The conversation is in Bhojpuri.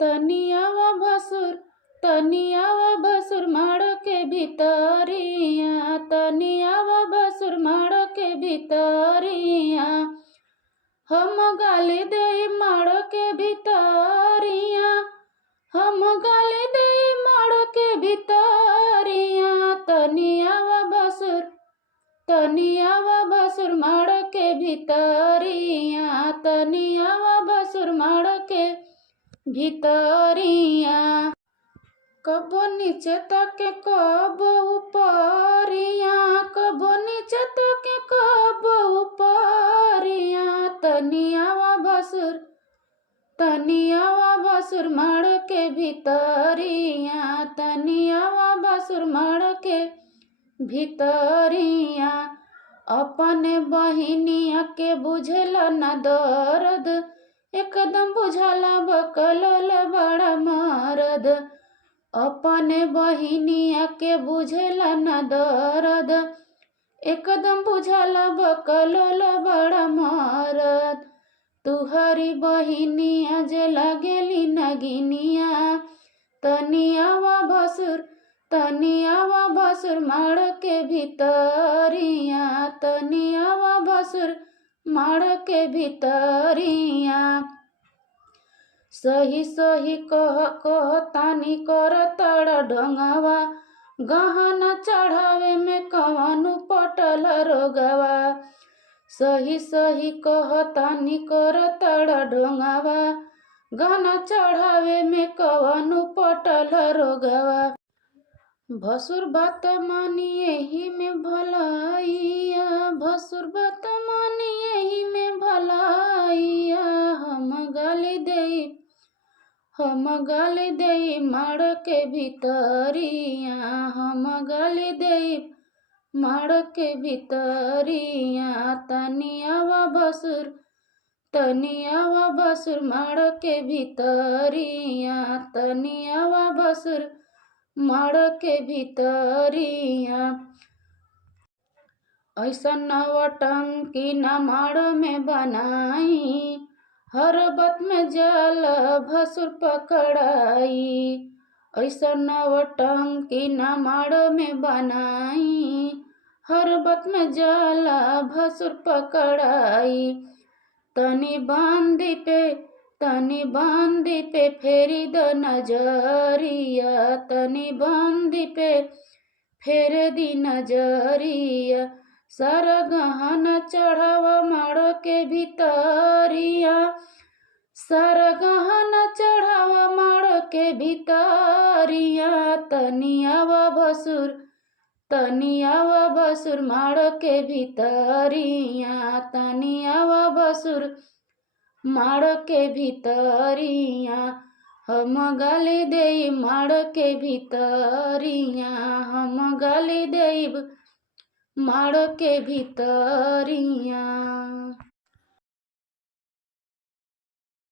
तनियावा भसुर तनियावा भसुर माड़ के भितरिया, तनियावा भसुर माड़ के भितरिया, हम गाली दे माड़ के भितरिया, हम गाली दे माड़ के भितरिया, तनियावा भसुर माड़ के भितरिया, तनियावा भसुर माड़ के भितरिया। कबो नीचे तके कबो ऊपरिया, कबो नीचे तके कबो ऊपरिया, तनियावा भसुर माड़ के भितरिया, तनियावा भसुर माड़ के भितरिया। अपने बहिनिया के बुझला न दर्द, एकदम बुझला बकलोल बड़ा मरद। अपने बहिनिया के बुझला न दर्द, एकदम बुझला बकलोल बड़ा मरद। तुहरी बहिनिया जे लगेली नगिनिया, तनियावा भसुर माड़ के भितरिया, तनियावा भसुर माड़ के भितरिया। सही सही कह तानी कर तड़ ढंगवा, गहना चढ़ावे में कवनु पटल रोगवा। सही सही कह तानी कर तड़ ढंगवा, गहना चढ़ावे में कवनु पटल रोगवा। भसुर बात मानी यही में भलाइया, भसुर बात मानी यही में भलाइया। हम गाली दे माड़ के भितरिया, हम गाली दे माड़ के भितरिया, तनियावा भसुर माड़ के भितरिया, तनियावा भसुर माड़ के भितरिया। ऐसा नवटंकी न माड़ में बनाई, हर बात में जल भसुर पकड़ाई। ऐसा नवटंकी न माड़ में बनाई, हर बात में जल भसुर पकड़ाई। तनी बांदी पे फेरी द नजरिया, तनी बांदी पे फेर दी नजरिया। सारा गहना चढ़ावा माड़ के भितरिया, सारा गहना चढ़ावा माड़ के भितरिया। तनियावा भसुर माड़ के भितरिया, तनियावा भसुर माड़ के भितरिया। हम गाली दे माड़ के भितरिया, हम गाली देब माड़ के भितरिया।